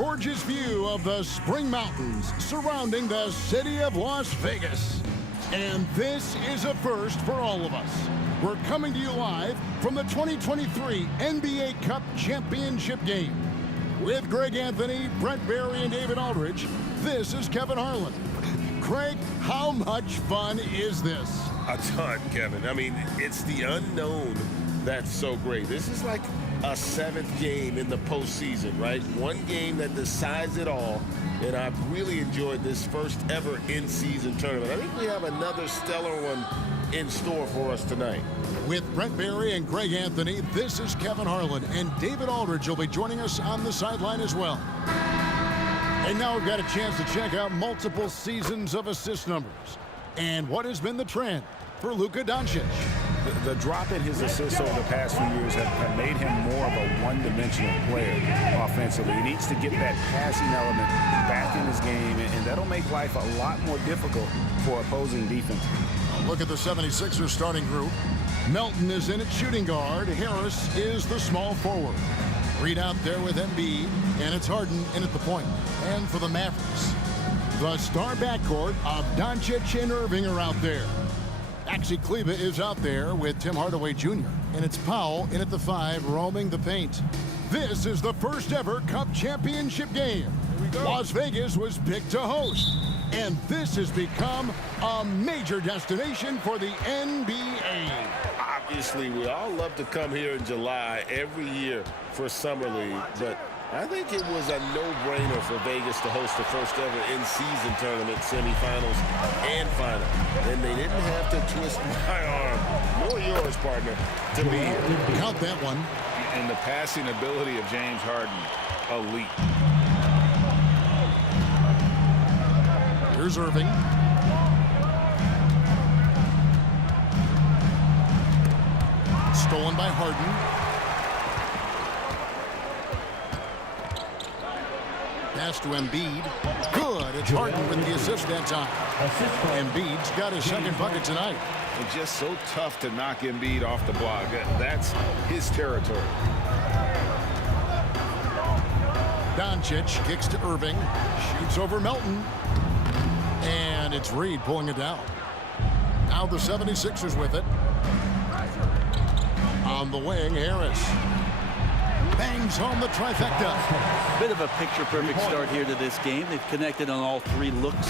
gorgeous view of the Spring Mountains surrounding the city of Las Vegas. And this is a first for all of us. We're coming to you live from the 2023 NBA Cup Championship game. With Greg Anthony, Brent Barry, and David Aldridge, this is Kevin Harlan. Craig, how much fun is this? A ton, Kevin. I mean, it's the unknown that's so great. This is like a seventh game in the postseason, right? One game that decides it all, and I've really enjoyed this first ever in-season tournament. I think we have another stellar one in store for us tonight. With Brent Barry and Greg Anthony, this is Kevin Harlan, and David Aldridge will be joining us on the sideline as well. And now we've got a chance to check out multiple seasons of assist numbers. And what has been the trend for Luka Doncic? The drop in his assists over the past few years have made him more of a one-dimensional player offensively. He needs to get that passing element back in his game, and that'll make life a lot more difficult for opposing defense. Look at the 76ers starting group. Melton is in at shooting guard. Harris is the small forward. Reed out there with Embiid, and it's Harden in at the point. And for the Mavericks, the star backcourt of Doncic and Irving are out there. Maxi Kleber is out there with Tim Hardaway Jr., and it's Powell in at the 5, roaming the paint. This is the first ever Cup Championship game. Las Vegas was picked to host, and this has become a major destination for the NBA. Obviously, we all love to come here in July every year for Summer League, but I think it was a no-brainer for Vegas to host the first ever in-season tournament, semifinals and final. And they didn't have to twist my arm, nor yours, partner, to be here. Count that one. And the passing ability of James Harden, elite. Here's Irving. Stolen by Harden. Pass to Embiid. Good. It's Harden with the assist that time. Embiid's got his second bucket tonight. It's just so tough to knock Embiid off the block. That's his territory. Doncic kicks to Irving. Shoots over Melton. And it's Reed pulling it down. Now the 76ers with it. On the wing, Harris. Bangs home the trifecta. Bit of a picture-perfect start here to this game. They've connected on all three looks.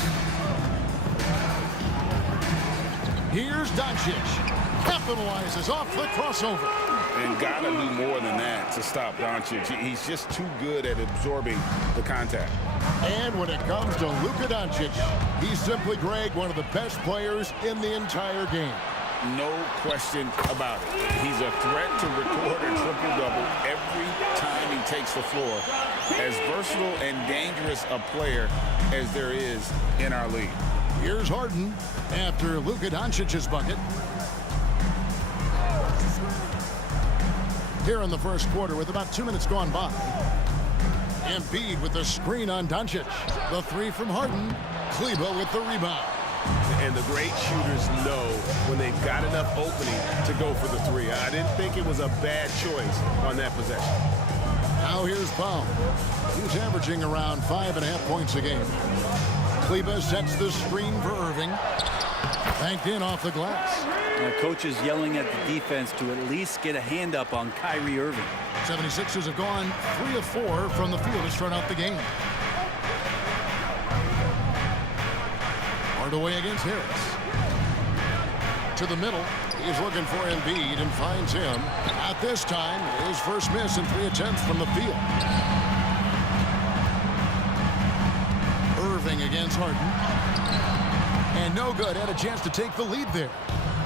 Here's Doncic. Capitalizes off the crossover. And got to do more than that to stop Doncic. He's just too good at absorbing the contact. And when it comes to Luka Doncic, he's simply, Greg, one of the best players in the entire game. No question about it. He's a threat to record a triple-double every time he takes the floor. As versatile and dangerous a player as there is in our league. Here's Harden after Luka Doncic's bucket. Here in the first quarter with about 2 minutes gone by. Embiid with the screen on Doncic. The three from Harden. Kleber with the rebound. And the great shooters know when they've got enough opening to go for the three. I didn't think it was a bad choice on that possession. Now here's Powell. He's averaging around 5.5 points a game. Kleber sets the screen for Irving. Banked in off the glass. The coach is yelling at the defense to at least get a hand up on Kyrie Irving. 76ers have gone 3 of 4 from the field to start out the game. Hardaway against Harris. To the middle. He's looking for Embiid and finds him. At this time, his first miss in 3 attempts from the field. Irving against Harden. And no good. Had a chance to take the lead there.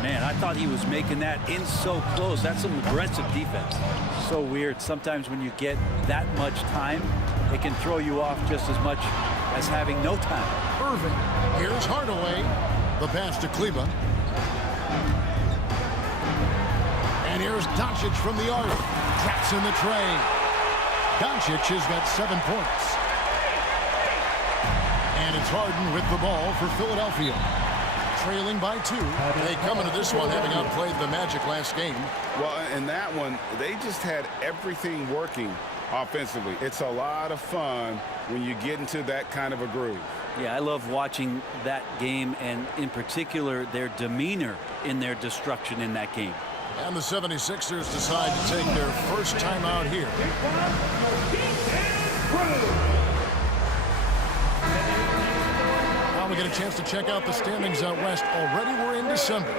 Man, I thought he was making that in so close. That's some aggressive defense. So weird. Sometimes when you get that much time, it can throw you off just as much as having no time. Irving. Here's Hardaway. The pass to Kleber. And here's Doncic from the arc. Traps in the tray. Doncic has got 7 points. And it's Harden with the ball for Philadelphia. Trailing by 2. They come into this one having outplayed the Magic last game. Well, in that one, they just had everything working offensively. It's a lot of fun when you get into that kind of a groove. Yeah, I love watching that game, and in particular their demeanor in their destruction in that game. And the 76ers decide to take their first time out here. Now we get a chance to check out the standings out west. Already we're in December.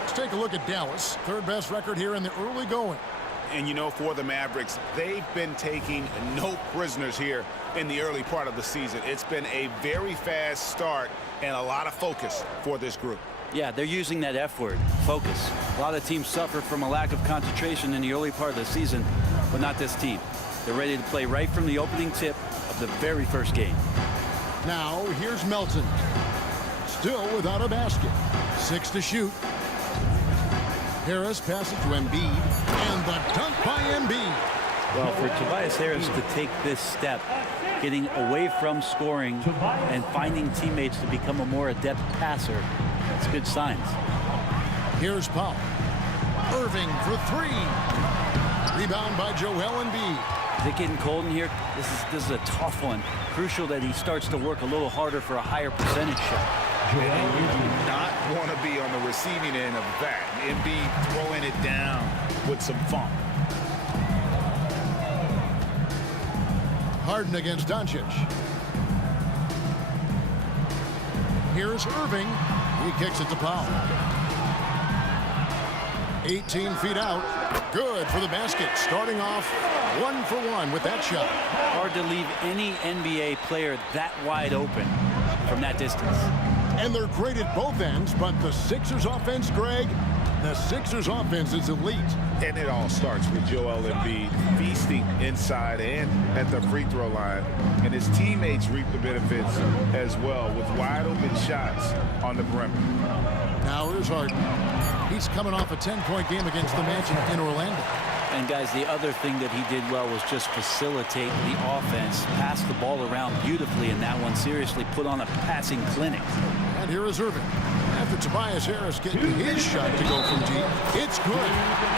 Let's take a look at Dallas. Third best record here in the early going. And, you know, for the Mavericks, they've been taking no prisoners here in the early part of the season. It's been a very fast start and a lot of focus for this group. Yeah, they're using that F word, focus. A lot of teams suffer from a lack of concentration in the early part of the season, but not this team. They're ready to play right from the opening tip of the very first game. Now, here's Melton. Still without a basket. 6 to shoot. Harris passes to Embiid, and the dunk by Embiid. Well, for Tobias Harris to take this step, getting away from scoring and finding teammates to become a more adept passer, that's good signs. Here's Powell. Irving for 3. Rebound by Joel Embiid. Is it getting cold in here? This is a tough one. Crucial that he starts to work a little harder for a higher percentage shot. And you do not want to be on the receiving end of that. Embiid throwing it down with some funk. Harden against Doncic. Here's Irving. He kicks it to Powell. 18 feet out. Good for the basket. Starting off 1 for 1 with that shot. Hard to leave any NBA player that wide open from that distance. And they're great at both ends, but the Sixers offense, Greg, the Sixers offense is elite. And it all starts with Joel Embiid feasting inside and at the free throw line. And his teammates reap the benefits as well with wide open shots on the perimeter. Now here's Harden. He's coming off a 10-point game against the Magic in Orlando. And guys, the other thing that he did well was just facilitate the offense, pass the ball around beautifully in that one, seriously put on a passing clinic. And here is Irving. After Tobias Harris getting his shot to go from deep, it's good.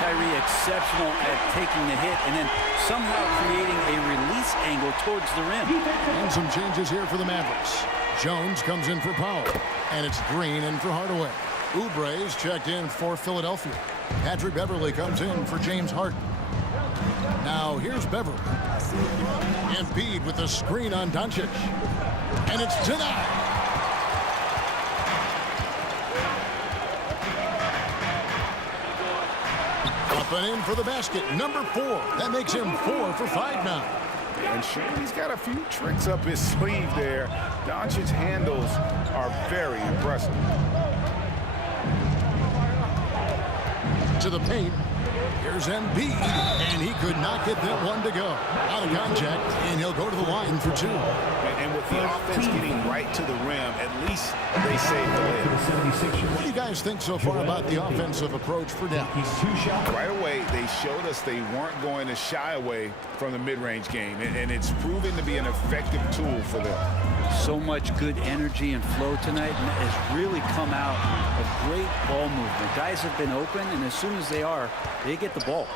Kyrie exceptional at taking the hit and then somehow creating a release angle towards the rim. And some changes here for the Mavericks. Jones comes in for Powell, and it's Green in for Hardaway. Oubre's checked in for Philadelphia. Patrick Beverley comes in for James Harden. Now here's Beverley. Embiid with the screen on Doncic. And it's denied. Up and in for the basket. Number 4. That makes him 4 for 5 now. And sure, he's got a few tricks up his sleeve there. Doncic's handles are very impressive. To the paint. Here's Embiid, and he could not get that one to go. Out of contact, and he'll go to the line for 2. And with the offense getting right to the rim, at least they saved the layup. What do you guys think so far about the offensive approach for Dallas? Right away, they showed us they weren't going to shy away from the mid-range game, and it's proven to be an effective tool for them. So much good energy and flow tonight, and it has really come out of great ball movement. Guys have been open, and as soon as they are, they get the ball.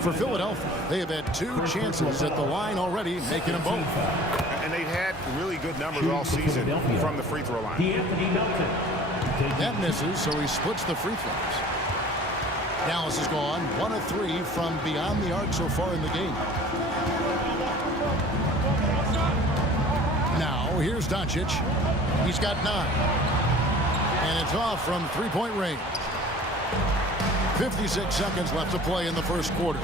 For Philadelphia, they have had 2 chances at the line already, making them both. And they've had really good numbers all season from the free throw line. That misses, so he splits the free throws. Dallas has gone 1 of 3 from beyond the arc so far in the game. Now, here's Doncic. He's got 9. And it's off from 3-point range. 56 seconds left to play in the first quarter.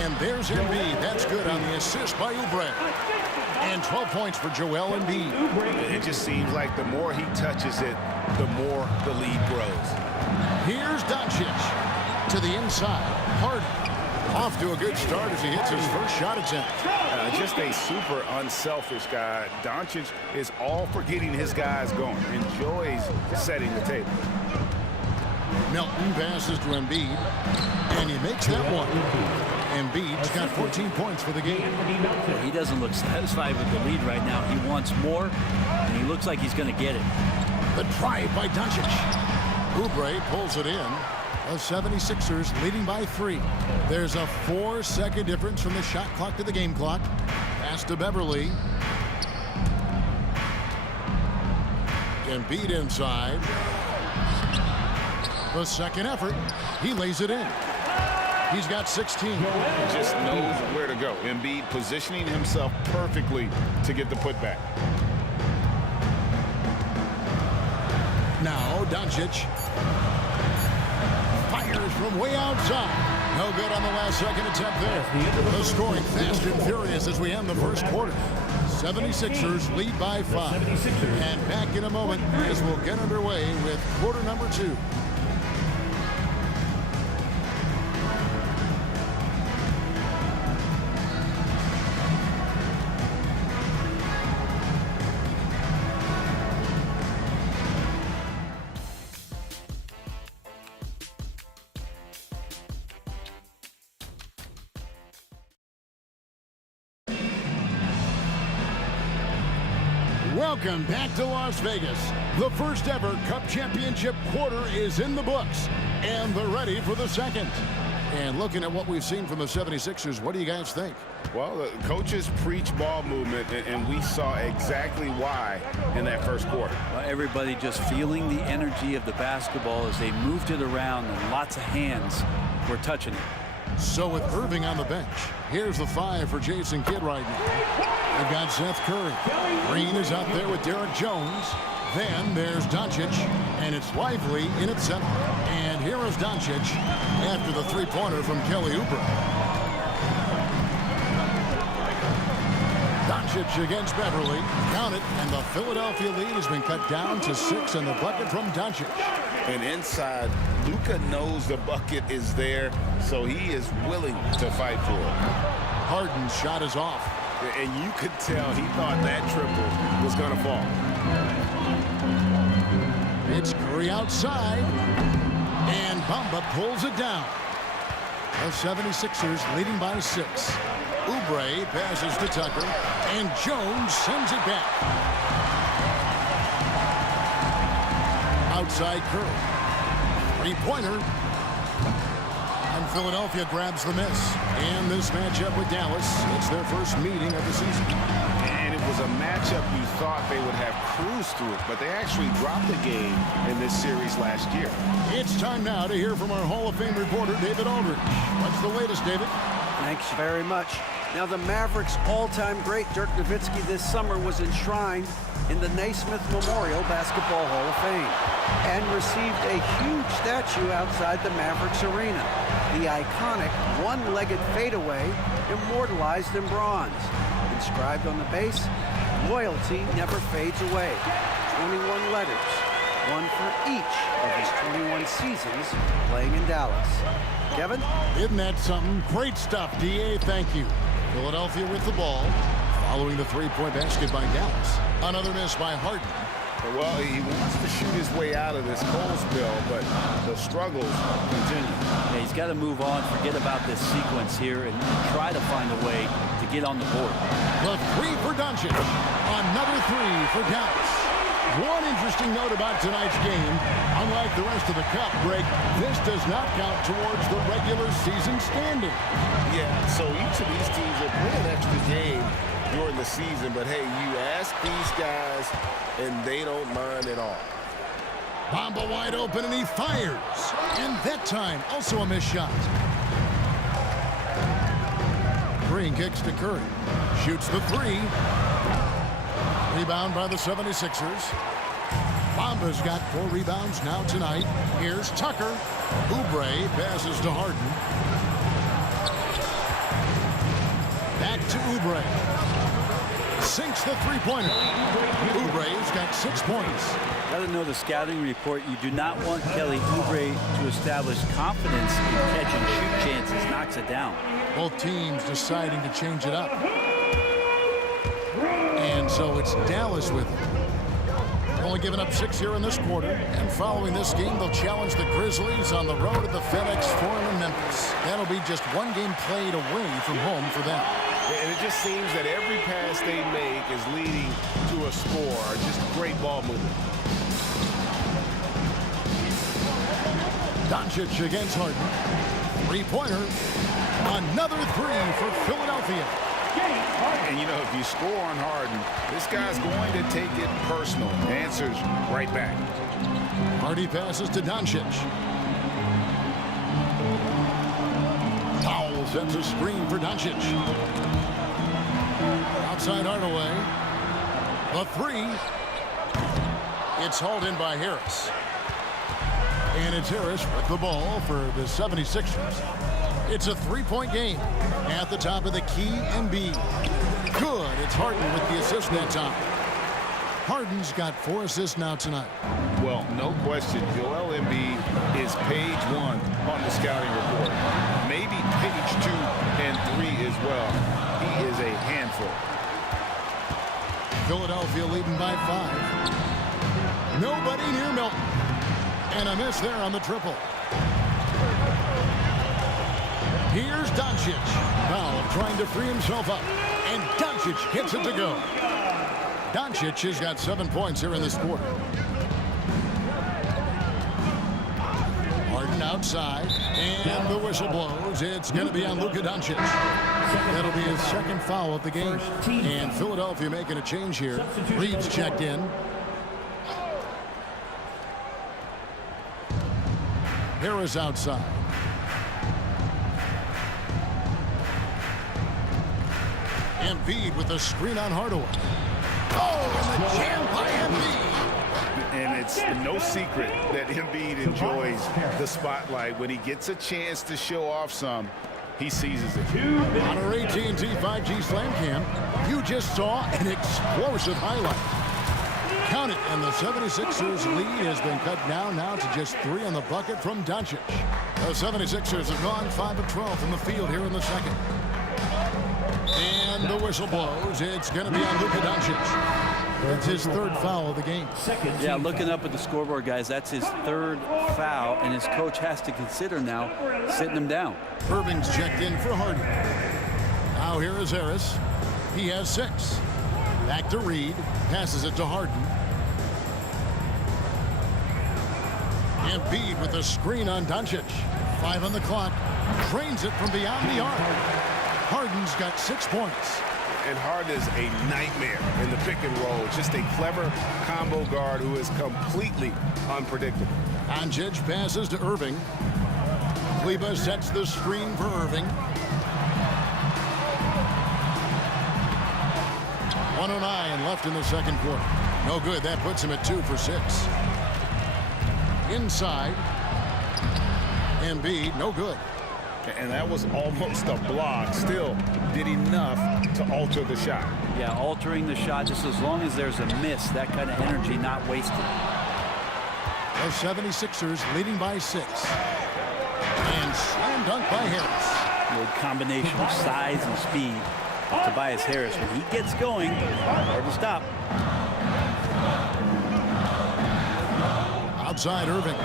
And there's Embiid. That's good on the assist by Oubre. And 12 points for Joel Embiid. It just seems like the more he touches it, the more the lead grows. Here's Doncic to the inside. Harden off to a good start as he hits his first shot attempt. Just a super unselfish guy. Doncic is all for getting his guys going. Enjoys setting the table. Melton passes to Embiid, and he makes that one. Embiid's got 14 points for the game. He doesn't look satisfied with the lead right now. He wants more, and he looks like he's going to get it. The drive by Doncic. Oubre pulls it in, The 76ers leading by 3. There's a 4-second difference from the shot clock to the game clock. Pass to Beverly. Embiid inside. The second effort. He lays it in. He's got 16. Just knows where to go. Embiid positioning himself perfectly to get the putback. Now Doncic fires from way outside. No good on the last second attempt there. The scoring fast and furious as we end the first quarter. 76ers lead by 5. And back in a moment as we'll get underway with quarter number 2. Welcome back to Las Vegas. The first ever Cup Championship quarter is in the books, and they're ready for the second. And looking at what we've seen from the 76ers, what do you guys think? Well, the coaches preach ball movement, and we saw exactly why in that first quarter. Everybody just feeling the energy of the basketball as they moved it around, and lots of hands were touching it. So with Irving on the bench, here's the 5 for Jason Kidd right now. They've got Seth Curry. Green is out there with Derek Jones. Then there's Doncic, and it's Lively in at center. And here is Doncic after the three-pointer from Kelly Oubre. Doncic against Beverly. Count it, and the Philadelphia lead has been cut down to 6, and the bucket from Doncic. And inside, Luka knows the bucket is there, so he is willing to fight for it. Harden's shot is off. And you could tell he thought that triple was going to fall. It's Curry outside, and Bamba pulls it down. The 76ers leading by 6. Oubre passes to Tucker, and Jones sends it back. Outside Curry. Three-pointer. And Philadelphia grabs the miss. And this matchup with Dallas, it's their first meeting of the season. And it was a matchup you thought they would have cruised through, but they actually dropped the game in this series last year. It's time now to hear from our Hall of Fame reporter, David Aldridge. What's the latest, David? Thanks very much. Now, the Mavericks' all-time great Dirk Nowitzki this summer was enshrined in the Naismith Memorial Basketball Hall of Fame and received a huge statue outside the Mavericks arena. The iconic one-legged fadeaway immortalized in bronze. Inscribed on the base, loyalty never fades away. 21 letters, one for each of his 21 seasons playing in Dallas. Kevin? Isn't that something? Great stuff, D.A. Thank you. Philadelphia with the ball, following the three-point basket by Dallas. Another miss by Harden. Well, he wants to shoot his way out of this cold spill, but the struggles continue. Yeah, he's got to move on, forget about this sequence here, and try to find a way to get on the board. The 3 for Doncic. Another 3 for Dallas. One interesting note about tonight's game, unlike the rest of the Cup, Greg, this does not count towards the regular season standing. Yeah, so each of these teams will play an extra game during the season, but hey, you ask these guys, and they don't mind at all. Bamba wide open, and he fires. And that time, also a missed shot. Green kicks to Curry. Shoots the 3. Rebound by the 76ers. Bamba's got 4 rebounds now tonight. Here's Tucker. Oubre passes to Harden. Back to Oubre. Sinks the three-pointer. Oubre's got 6 points. Got to know the scouting report. You do not want Kelly Oubre to establish confidence in catch and shoot chances. Knocks it down. Both teams deciding to change it up. And so it's Dallas with it. Only giving up 6 here in this quarter. And following this game, they'll challenge the Grizzlies on the road at the FedEx Forum in Memphis. That'll be just one game played away from home for them. And it just seems that every pass they make is leading to a score. Just great ball movement. Doncic against Harden. Three-pointer. Another three for Philadelphia. And, you know, if you score on Harden, this guy's going to take it personal. Answers right back. Hardy passes to Doncic. Powell sends a screen for Doncic. Outside Hardaway. The three. It's hauled in by Harris. And it's Harris with the ball for the 76ers. It's a three-point game. At the top of the key, Embiid. Good. It's Harden with the assist that time. Harden's got 4 assists now tonight. Well, no question, Joel Embiid is page 1 on the scouting report. Maybe page 2 and 3 as well. He is a handful. Philadelphia leading by 5. Nobody near Milton. And a miss there on the triple. Here's Doncic. Powell trying to free himself up. And Doncic hits it to go. Doncic has got 7 points here in this quarter. Harden outside. And the whistle blows. It's going to be on Luka Doncic. That'll be his second foul of the game. And Philadelphia making a change here. Reed's checked in. Harris outside. Embiid with a screen on Hardaway. Oh, and the jam by Embiid. And it's no secret that Embiid enjoys the spotlight. When he gets a chance to show off some, he seizes it. On our AT&T 5G Slam Cam, you just saw an explosive highlight. Count it, and the 76ers lead has been cut down now to just 3 on the bucket from Doncic. The 76ers have gone 5 of 12 from the field here in the second. And the whistle blows. It's going to be on Luka Doncic. That's his 3rd foul of the game. Yeah, looking up at the scoreboard, guys, that's his 3rd foul, and his coach has to consider now sitting him down. Irving's checked in for Harden. Now here is Harris. He has 6. Back to Reed. Passes it to Harden. Embiid with a screen on Doncic. 5 on the clock. Drains it from beyond the arc. Harden's got 6 points. And Harden is a nightmare in the pick and roll. Just a clever combo guard who is completely unpredictable. Doncic passes to Irving. Kleba sets the screen for Irving. 1:09 left in the second quarter. No good. That puts him at 2 for 6. Inside. Embiid, no good. And that was almost a block. Still did enough to alter the shot. Yeah, altering the shot just as long as there's a miss. That kind of energy not wasted. The 76ers leading by 6. And slam dunk by Harris. The combination of size and speed. Tobias Harris, when he gets going, hard to stop. Outside Irving.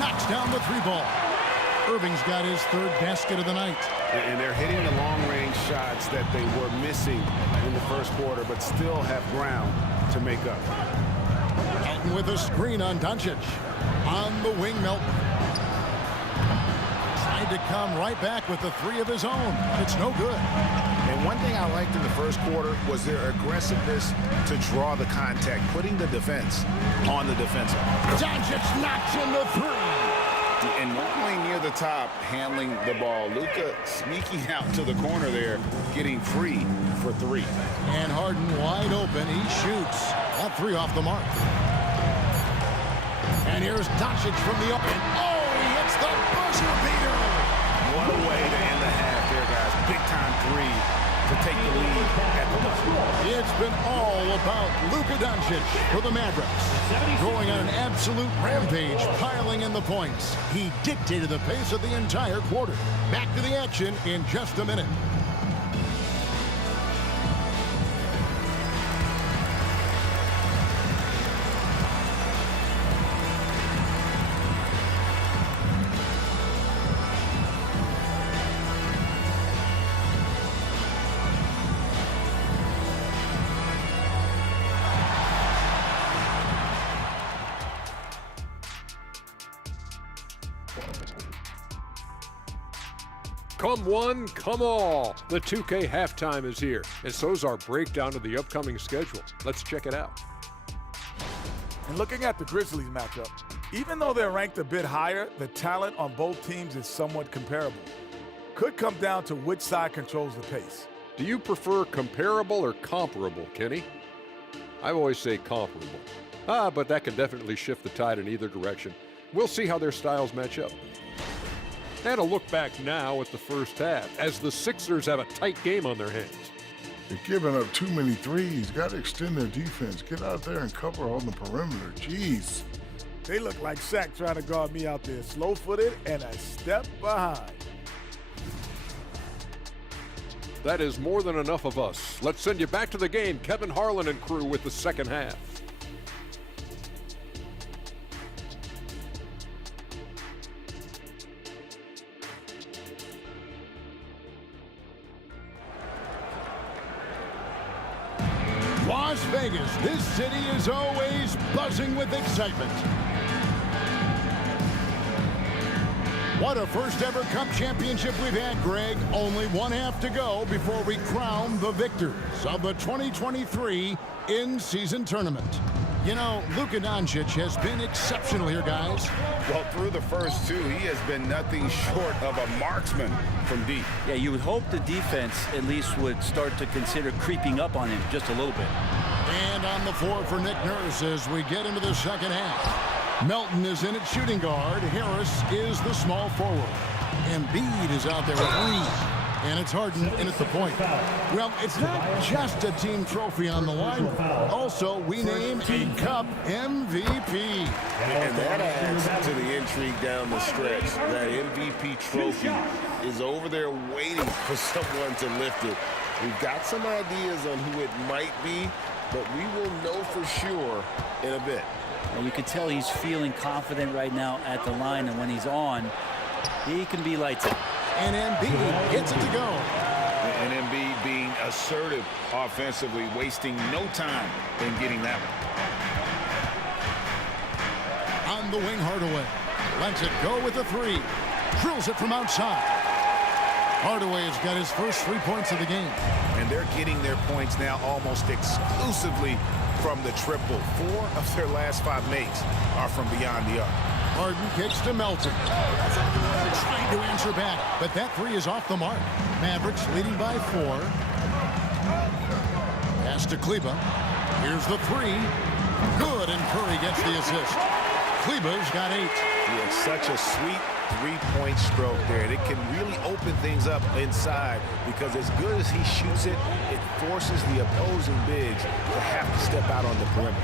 Knocks down the 3 ball. Irving's got his 3rd basket of the night. And they're hitting the long-range shots that they were missing in the first quarter, but still have ground to make up. Melton with a screen on Doncic. On the wing, Melton. Tried to come right back with the 3 of his own. It's no good. And one thing I liked in the first quarter was their aggressiveness to draw the contact, putting the defense on the defensive. Doncic knocks in the 3. And not only near the top, handling the ball. Luka sneaking out to the corner there, getting free for 3. And Harden wide open. He shoots. That 3 off the mark. And here's Doncic from the open. Oh, he hits the buzzer beater. What a way to end the half there, guys. Big time 3 to take the lead at the buzzer. It's been all about Luka Doncic for the Mavericks. Going on an absolute rampage, piling in the points. He dictated the pace of the entire quarter. Back to the action in just a minute. Come one, come all. The 2K halftime is here, and so's our breakdown of the upcoming schedule. Let's check it out. And looking at the Grizzlies matchup, even though they're ranked a bit higher, the talent on both teams is somewhat comparable. Could come down to which side controls the pace. Do you prefer comparable or comparable, Kenny? I always say comparable. But that can definitely shift the tide in either direction. We'll see how their styles match up. And a look back now at the first half, as the Sixers have a tight game on their hands. They're giving up too many threes. Got to extend their defense. Get out there and cover on the perimeter. Jeez. They look like Shaq trying to guard me out there, slow-footed and a step behind. That is more than enough of us. Let's send you back to the game. Kevin Harlan and crew with the second half. Las Vegas, this city is always buzzing with excitement. What a first ever Cup championship we've had, Greg. Only one half to go before we crown the victors of the 2023 in-season tournament. You know, Luka Doncic has been exceptional here, guys. Well, through the first two, he has been nothing short of a marksman from deep. Yeah, you would hope the defense at least would start to consider creeping up on him just a little bit. And on the floor for Nick Nurse as we get into the second half. Melton is in at shooting guard. Harris is the small forward. Embiid is out there with three. And it's Harden in at the point. Well, it's not just a team trophy on the line. Also, we name a Cup MVP. And that adds to the intrigue down the stretch. That MVP trophy is over there waiting for someone to lift it. We've got some ideas on who it might be, but we will know for sure in a bit. And you can tell he's feeling confident right now at the line, and when he's on, he can be lights out. And Embiid gets it to go. And Embiid being assertive offensively, wasting no time in getting that one. On the wing, Hardaway lets it go with a three. Drills it from outside. Hardaway has got his first 3 points of the game. And they're getting their points now almost exclusively from the triple. 4 of their last 5 makes are from beyond the arc. Harden kicks to Melton. Trying to answer back, but that three is off the mark. Mavericks leading by 4. Pass to Kleba. Here's the three. Good, and Curry gets the assist. Kleba's got 8. He has such a sweet three-point stroke there. And it can really open things up inside because as good as he shoots it, it forces the opposing bigs to have to step out on the perimeter.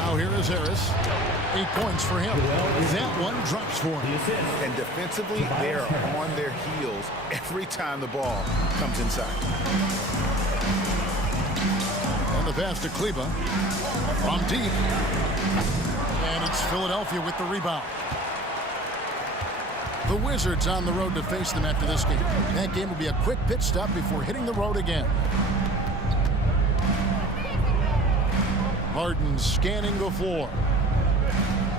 Now here is Harris. 8 points for him. That one drops for him. And defensively, they are on their heels every time the ball comes inside. And the pass to Kleba from deep. And it's Philadelphia with the rebound. The Wizards on the road to face them after this game. That game will be a quick pit stop before hitting the road again. Harden scanning the floor.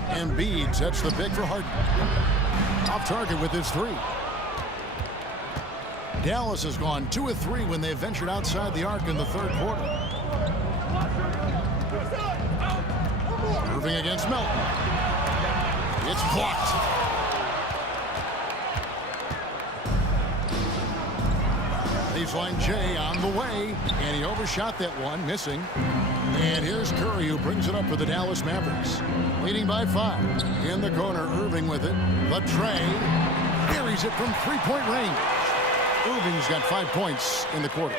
Embiid sets the pick for Harden. Off target with his three. Dallas has gone 2 of 3 when they ventured outside the arc in the third quarter. Irving against Melton. It's blocked. Baseline Jay on the way, and he overshot that one, missing. And here's Curry, who brings it up for the Dallas Mavericks. Leading by 5. In the corner, Irving with it. The tray. Buries it from 3-point range. Irving's got 5 points in the quarter.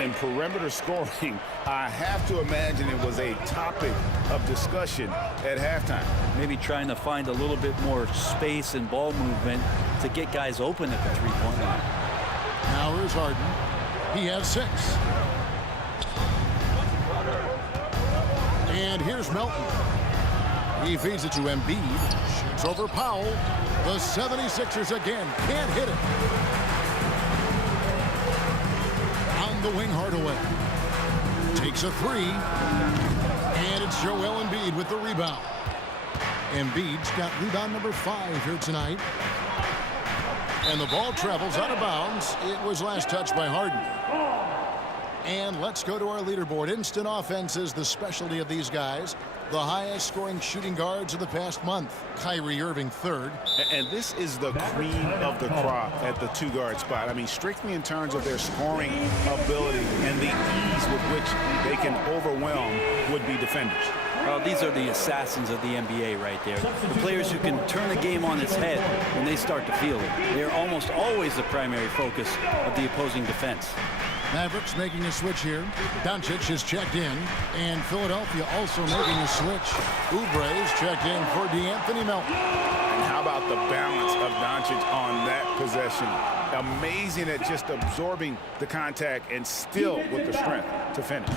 In perimeter scoring, I have to imagine it was a topic of discussion at halftime. Maybe trying to find a little bit more space and ball movement to get guys open at the 3-point line. Now here's Harden. He has 6. And here's Melton. He feeds it to Embiid. Shoots over Powell. The 76ers again can't hit it. On the wing, Hardaway. Takes a 3. And it's Joel Embiid with the rebound. Embiid's got rebound number 5 here tonight. And the ball travels out of bounds. It was last touched by Harden. And let's go to our leaderboard. Instant offense is the specialty of these guys. The highest scoring shooting guards of the past month. Kyrie Irving third. And this is the cream of the crop at the 2-guard spot. I mean, strictly in terms of their scoring ability and the ease with which they can overwhelm would-be defenders. These are the assassins of the NBA right there. The players who can turn a game on its head when they start to feel it. They're almost always the primary focus of the opposing defense. Mavericks making a switch here. Doncic is checked in. And Philadelphia also making a switch. Oubre is checked in for DeAnthony Melton. And how about the balance of Doncic on that possession? Amazing at just absorbing the contact and still with the strength to finish.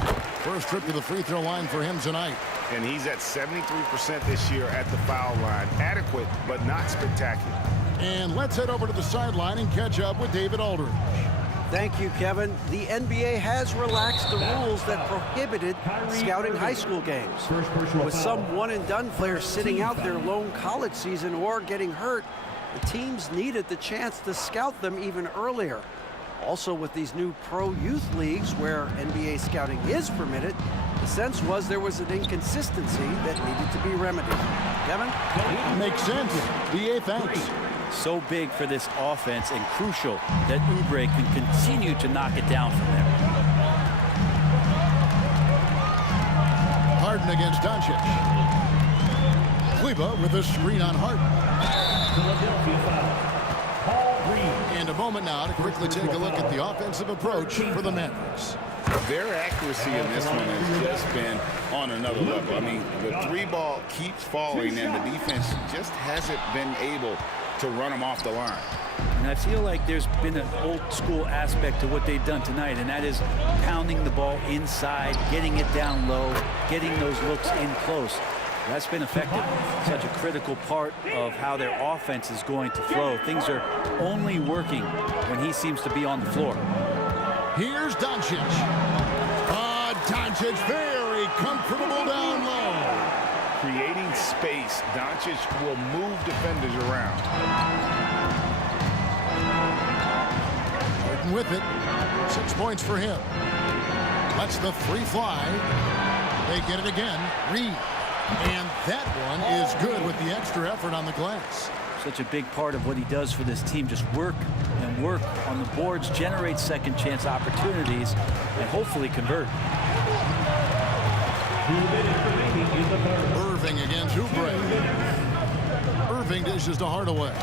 First trip to the free throw line for him tonight. And he's at 73% this year at the foul line. Adequate, but not spectacular. And let's head over to the sideline and catch up with David Aldridge. Thank you, Kevin. The NBA has relaxed the rules that prohibited scouting high school games. With some one-and-done players sitting out their lone college season or getting hurt, the teams needed the chance to scout them even earlier. Also, with these new pro youth leagues where NBA scouting is permitted, the sense was there was an inconsistency that needed to be remedied. Kevin? Makes sense. DA, thanks. So big for this offense and crucial that Oubre can continue to knock it down from there. Harden against Doncic. Kleber with a screen on Harden. And a moment now to quickly take a look at the offensive approach for the Mavericks. Their accuracy in this one has just been on another level. I mean, the 3-ball keeps falling and the defense just hasn't been able to run them off the line. And I feel like there's been an old school aspect to what they've done tonight, and that is pounding the ball inside, getting it down low, getting those looks in close. That's been effective. Such a critical part of how their offense is going to flow. Things are only working when he seems to be on the floor. Here's Doncic. Doncic very comfortable down low. Creating space, Doncic will move defenders around. Harden with it. 6 points for him. Lets the 3 fly. They get it again. Reed. And that one is good with the extra effort on the glass. Such a big part of what he does for this team. Just work and work on the boards, generate second chance opportunities, and hopefully convert. Irving against Oubre. Irving dishes to Hardaway.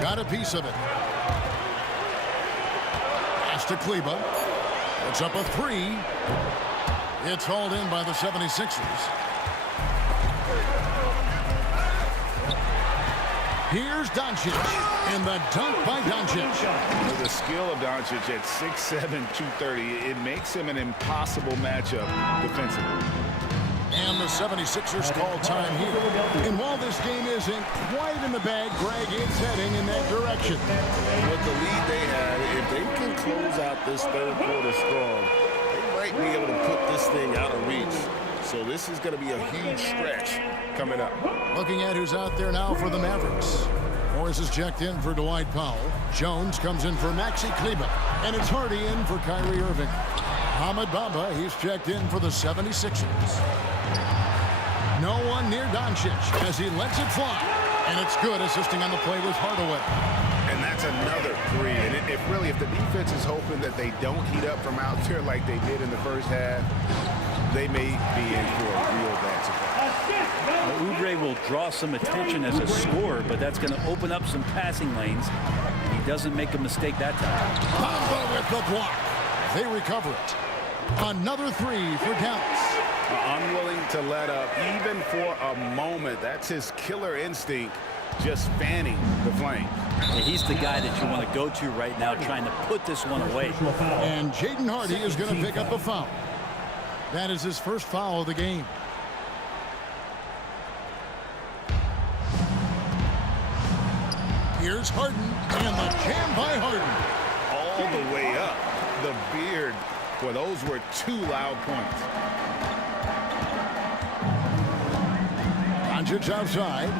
Got a piece of it. Pass to Kleber. Puts up a 3. It's hauled in by the 76ers. Here's Doncic, and the dunk by Doncic. With the skill of Doncic at 6'7", 230, it makes him an impossible matchup defensively. And the 76ers call time here. And while this game isn't quite in the bag, Greg, it's heading in that direction. With the lead they have, if they can close out this third quarter strong, they might be able to put this thing out of reach. So this is going to be a huge stretch coming up. Looking at who's out there now for the Mavericks. Morris is checked in for Dwight Powell. Jones comes in for Maxi Kleber. And it's Hardy in for Kyrie Irving. Ahmed Bamba, he's checked in for the 76ers. No one near Doncic as he lets it fly. And it's good, assisting on the play with Hardaway. And that's another 3. And if the defense is hoping that they don't heat up from out there like they did in the first half, they may be in for a real bad surprise. Oubre will draw some attention as a scorer, but that's going to open up some passing lanes. He doesn't make a mistake that time. Bamba with the block. They recover it. Another 3 for Dallas. Unwilling to let up even for a moment. That's his killer instinct, just fanning the flame. And he's the guy that you want to go to right now, trying to put this one away. And Jaden Hardy is going to pick up a foul. That is his first foul of the game. Here's Harden, and the jam by Harden. All the way up. The beard. Well, those were 2 loud points. Doncic outside.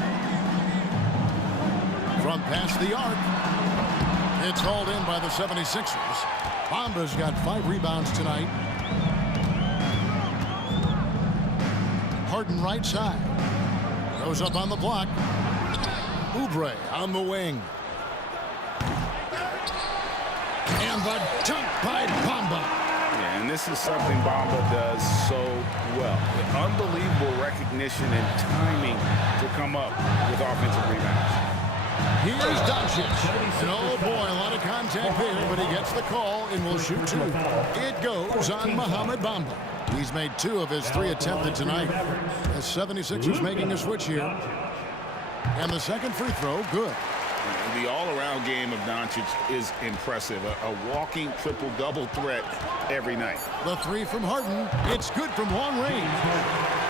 From past the arc. It's hauled in by the 76ers. Bamba's got 5 rebounds tonight. Harden right side. Goes up on the block. Oubre on the wing. And the dunk by Bamba. Yeah, and this is something Bamba does so well. Unbelievable recognition and timing to come up with offensive rebounds. Here's Doncic. And oh boy, a lot of contact there, but he gets the call and will shoot 2. It goes on Mohamed Bamba. He's made 2 of his 3 attempted tonight. The 76ers making a switch here. And the second free throw, good. The all-around game of Doncic is impressive. A walking triple-double threat every night. The 3 from Harden. It's good from long range.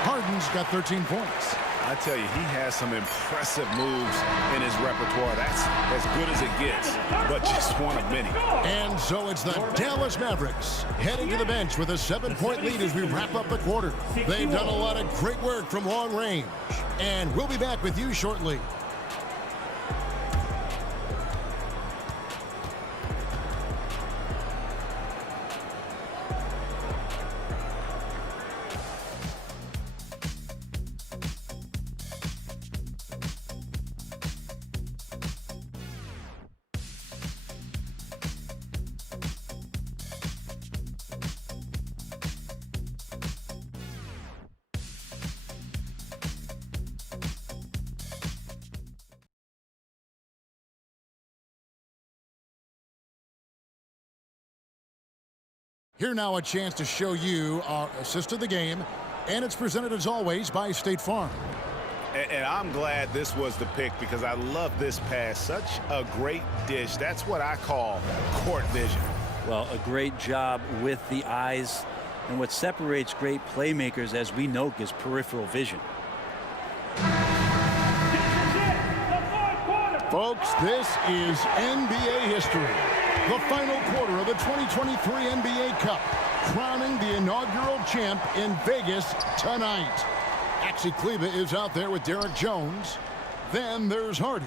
Harden's got 13 points. I tell you, he has some impressive moves in his repertoire. That's as good as it gets, but just one of many. And so it's the Dallas Mavericks heading to the bench with a 7-point lead as we wrap up the quarter. They've done a lot of great work from long range. And we'll be back with you shortly. Here now a chance to show you our assist of the game, and it's presented as always by State Farm. And I'm glad this was the pick because I love this pass. Such a great dish. That's what I call court vision. Well, a great job with the eyes, and what separates great playmakers, as we know, is peripheral vision. Folks, this is NBA history. The final quarter of the 2023 NBA Cup, crowning the inaugural champ in Vegas tonight. Axie Kleba is out there with Derek Jones. Then there's Hardy,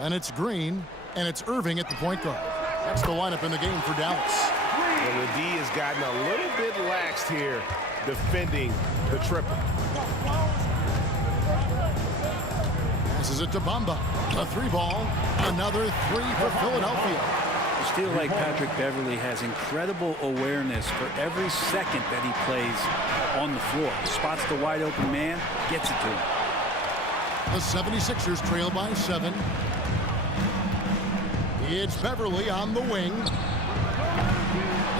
and it's Green, and it's Irving at the point guard. That's the lineup in the game for Dallas. Well, the D has gotten a little bit laxed here defending the triple. Passes it to Bamba. A 3-ball. Another 3 for Philadelphia. I just feel like Patrick Beverley has incredible awareness for every second that he plays on the floor. Spots the wide open man, gets it to him. The 76ers trail by 7. It's Beverley on the wing.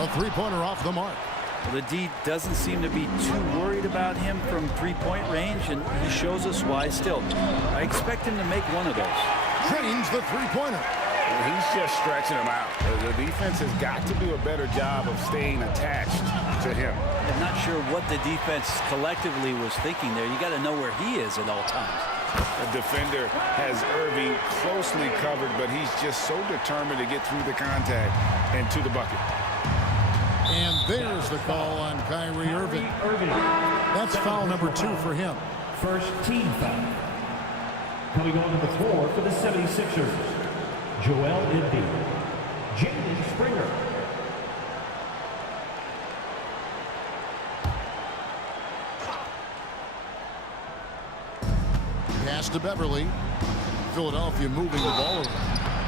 A 3-pointer off the mark. Well, the D doesn't seem to be too worried about him from 3-point range, and he shows us why still. I expect him to make one of those. Drains the 3-pointer. He's just stretching him out. The defense has got to do a better job of staying attached to him. I'm not sure what the defense collectively was thinking there. You got to know where he is at all times. The defender has Irving closely covered, but he's just so determined to get through the contact and to the bucket. And there's the call on Kyrie Irving. That's foul number 2 for him. First team foul. Coming on to the floor for the 76ers, Joel Embiid, Jaden Springer. Pass to Beverley. Philadelphia moving the ball around.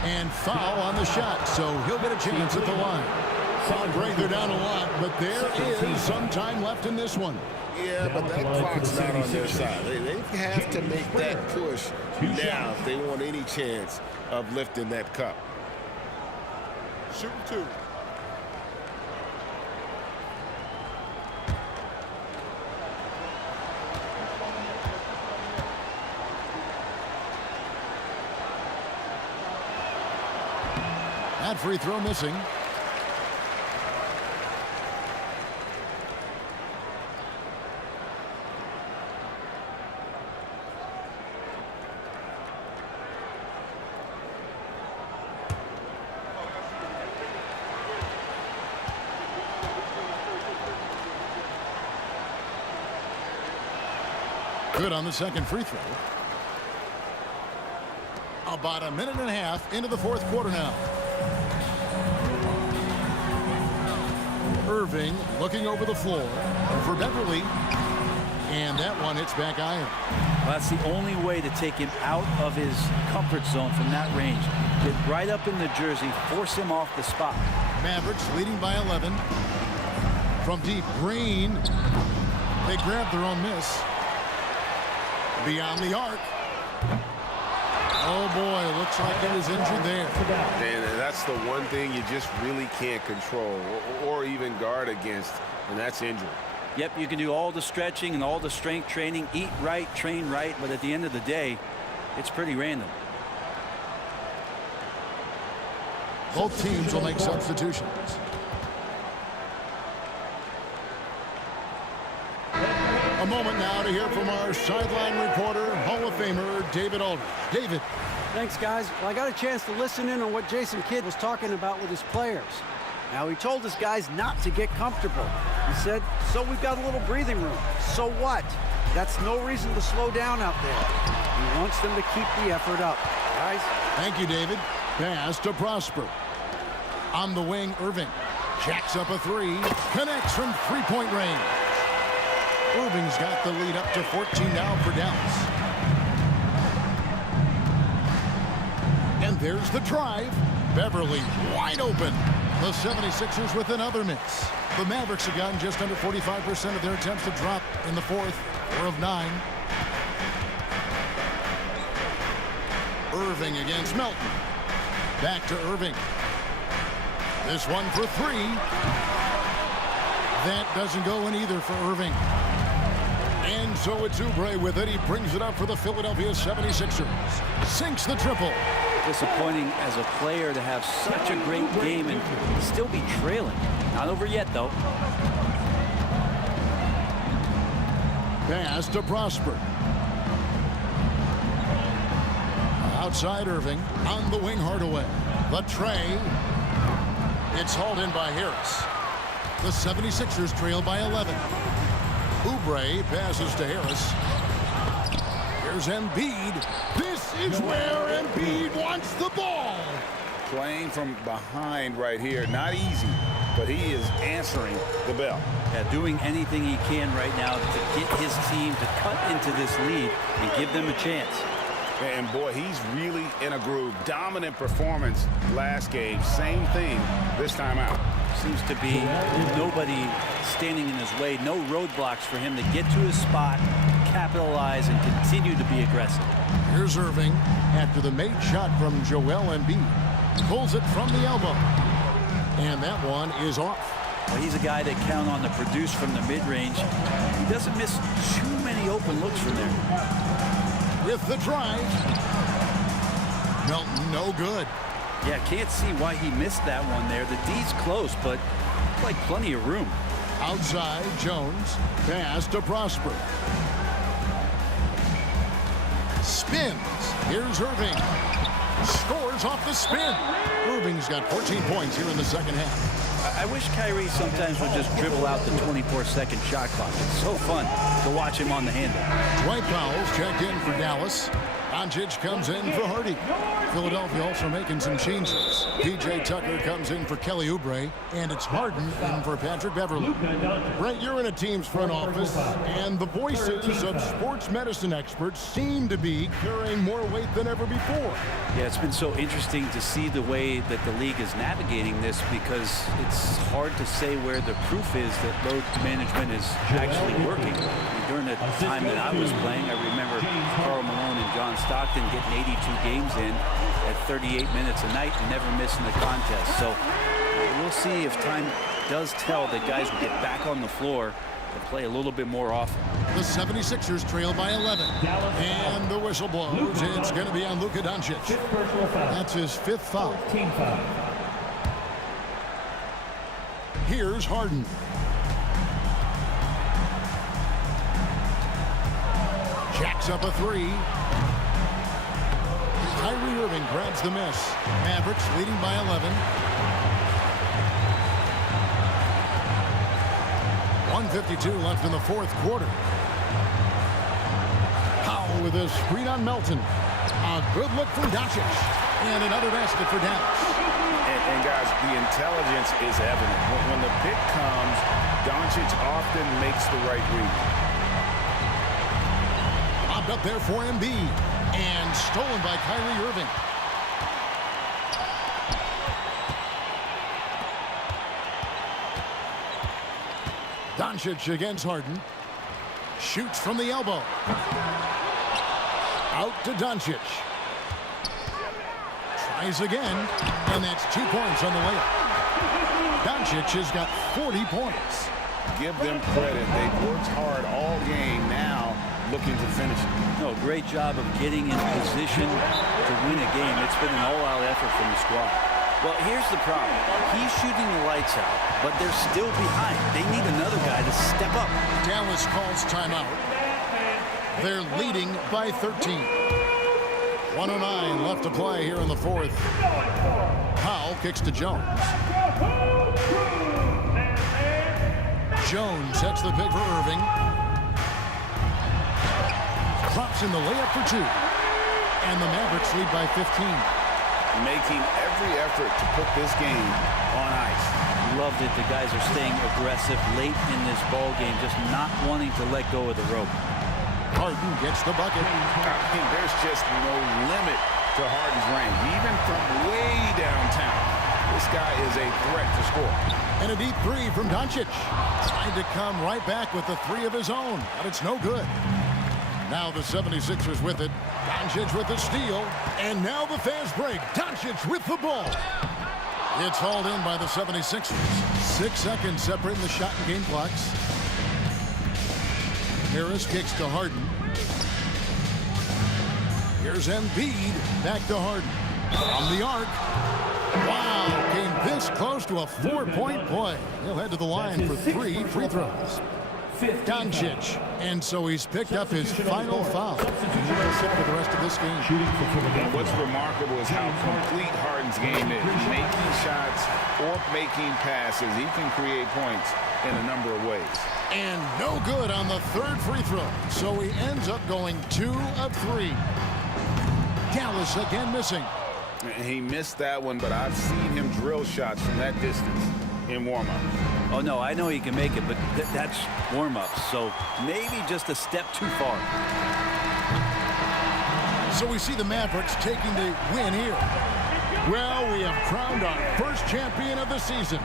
And foul on the shot, so he'll get a chance at the line. Greg, they're down a lot, but there is some time left in this one. Yeah, but that clock's not on their side. They have to make that push now if they want any chance of lifting that cup. Shooting 2. That free throw missing. Good on the second free throw. About a minute and a half into the fourth quarter now. Irving looking over the floor for Beverly. And that one hits back iron. Well, that's the only way to take him out of his comfort zone from that range. Get right up in the jersey, force him off the spot. Mavericks leading by 11. From deep, Green. They grab their own miss. Beyond the arc. Oh boy, looks like he was injured there. And that's the one thing you just really can't control or even guard against, and that's injury. Yep, you can do all the stretching and all the strength training, eat right, train right, but at the end of the day, it's pretty random. Both teams will make substitutions. A moment now to hear from our sideline reporter, Hall of Famer David Aldridge. David. Thanks, guys. Well, I got a chance to listen in on what Jason Kidd was talking about with his players. Now, he told his guys not to get comfortable. He said, so we've got a little breathing room. So what? That's no reason to slow down out there. He wants them to keep the effort up. Guys? Thank you, David. Pass to Prosper. On the wing, Irving. Jacks up a three. Connects from three-point range. Irving's got the lead up to 14 now for Dallas. And there's the drive. Beverly wide open. The 76ers with another miss. The Mavericks have gotten just under 45% of their attempts to drop in the fourth, 4 of 9. Irving against Melton. Back to Irving. This one for three. That doesn't go in either for Irving. And so it's Oubre with it. He brings it up for the Philadelphia 76ers. Sinks the triple. Disappointing as a player to have such a great game and still be trailing. Not over yet, though. Pass to Prosper. Outside Irving. On the wing, Hardaway. The tray. It's hauled in by Harris. The 76ers trail by 11. Oubre passes to Harris. Here's Embiid. This is where Embiid wants the ball. Playing from behind right here. Not easy, but he is answering the bell. Yeah, doing anything he can right now to get his team to cut into this lead and give them a chance. And boy, he's really in a groove. Dominant performance last game. Same thing this time out. Seems to be nobody standing in his way. No roadblocks for him to get to his spot, capitalize, and continue to be aggressive. Here's Irving after the made shot from Joel Embiid. Pulls it from the elbow. And that one is off. Well, he's a guy that count on to produce from the mid-range. He doesn't miss too many open looks from there. With the drive. Melton, no good. Yeah, can't see why he missed that one there. The D's close, but like plenty of room. Outside, Jones. Pass to Prosper. Spins. Here's Irving. Scores off the spin. Irving's got 14 points here in the second half. I wish Kyrie sometimes would just dribble out the 24-second shot clock. It's so fun to watch him on the handle. Dwight Powell's checked in for Dallas. Doncic comes in for Hardy. Philadelphia also making some changes. P.J. Tucker comes in for Kelly Oubre, and it's Harden in for Patrick Beverly. Brent, you're in a team's front office, and the voices of sports medicine experts seem to be carrying more weight than ever before. Yeah, it's been so interesting to see the way that the league is navigating this because it's hard to say where the proof is that load management is actually working. During the time that I was playing, I remember Karl Malone and John Stockton getting 82 games in at 38 minutes a night and never missing the contest. So we'll see if time does tell that guys will get back on the floor to play a little bit more often. The 76ers trail by 11. And the whistle blows. It's going to be on Luka Doncic. That's his fifth foul. Here's Harden. Jacks up a three. Kyrie Irving grabs the miss. Mavericks leading by 11. 1:52 left in the fourth quarter. Powell with a screen on Melton. A good look from Doncic. And another basket for Dallas. And And guys, the intelligence is evident. When the pick comes, Doncic often makes the right read. Popped up there for Embiid. And stolen by Kyrie Irving. Doncic against Harden. Shoots from the elbow. Out to Doncic. Tries again. And that's 2 points on the layup. Doncic has got 40 points. Give them credit. They've worked hard all game, now looking to finish it. No, great job of getting in position to win a game. It's been an all-out effort from the squad. Well, here's the problem. He's shooting the lights out, but they're still behind. They need another guy to step up. Dallas calls timeout. They're leading by 13. 1:09 left to play here in the fourth. Powell kicks to Jones. Jones sets the pick for Irving. Drops in the layup for 2. And the Mavericks lead by 15. Making every effort to put this game on ice. Loved it. The guys are staying aggressive late in this ball game, just not wanting to let go of the rope. Harden gets the bucket. There's just no limit to Harden's range, even from way downtown. This guy is a threat to score. And a deep three from Doncic. Trying to come right back with the 3 of his own, but it's no good. Now the 76ers with it. Doncic with the steal. And now the fast break. Doncic with the ball. It's hauled in by the 76ers. 6 seconds separating the shot and game clocks. Harris kicks to Harden. Here's Embiid. Back to Harden. From the arc. Wow, came this close to a 4-point play. He'll head to the line for 3 free throws. Doncic. And so he's picked up his final foul. He'll sit for the rest of this game. What's remarkable is how complete Harden's game is. Making shots or making passes. He can create points in a number of ways. And no good on the 3rd free throw. So he ends up going 2 of 3. Dallas again missing. He missed that one, but I've seen him drill shots from that distance in warm-up. Oh, no, I know he can make it, but that's warm-up, so maybe just a step too far. So we see the Mavericks taking the win here. Well, we have crowned our first champion of the season.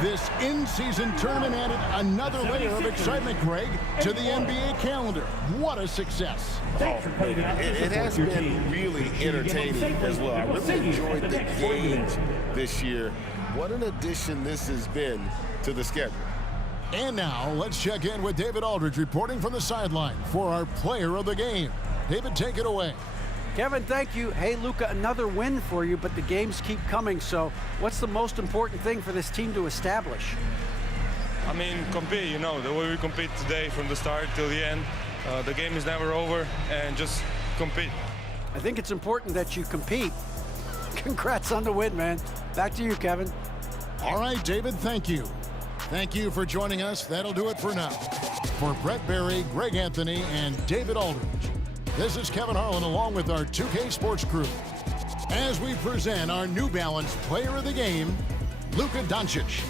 This in-season tournament added another layer of excitement, Greg, to the NBA calendar. What a success. It has been really entertaining as well. I really enjoyed the games this year. What an addition this has been to the schedule. And now let's check in with David Aldridge reporting from the sideline for our player of the game. David, take it away. Kevin, thank you. Hey, Luka, another win for you, but the games keep coming. So what's the most important thing for this team to establish? I mean, compete, you know, the way we compete today from the start till the end. The game is never over, and just compete. I think it's important that you compete. Congrats on the win, man. Back to you, Kevin. All right, David, thank you. Thank you for joining us. That'll do it for now. For Brett Berry, Greg Anthony, and David Aldridge, this is Kevin Harlan along with our 2K Sports crew as we present our New Balance Player of the Game, Luka Doncic.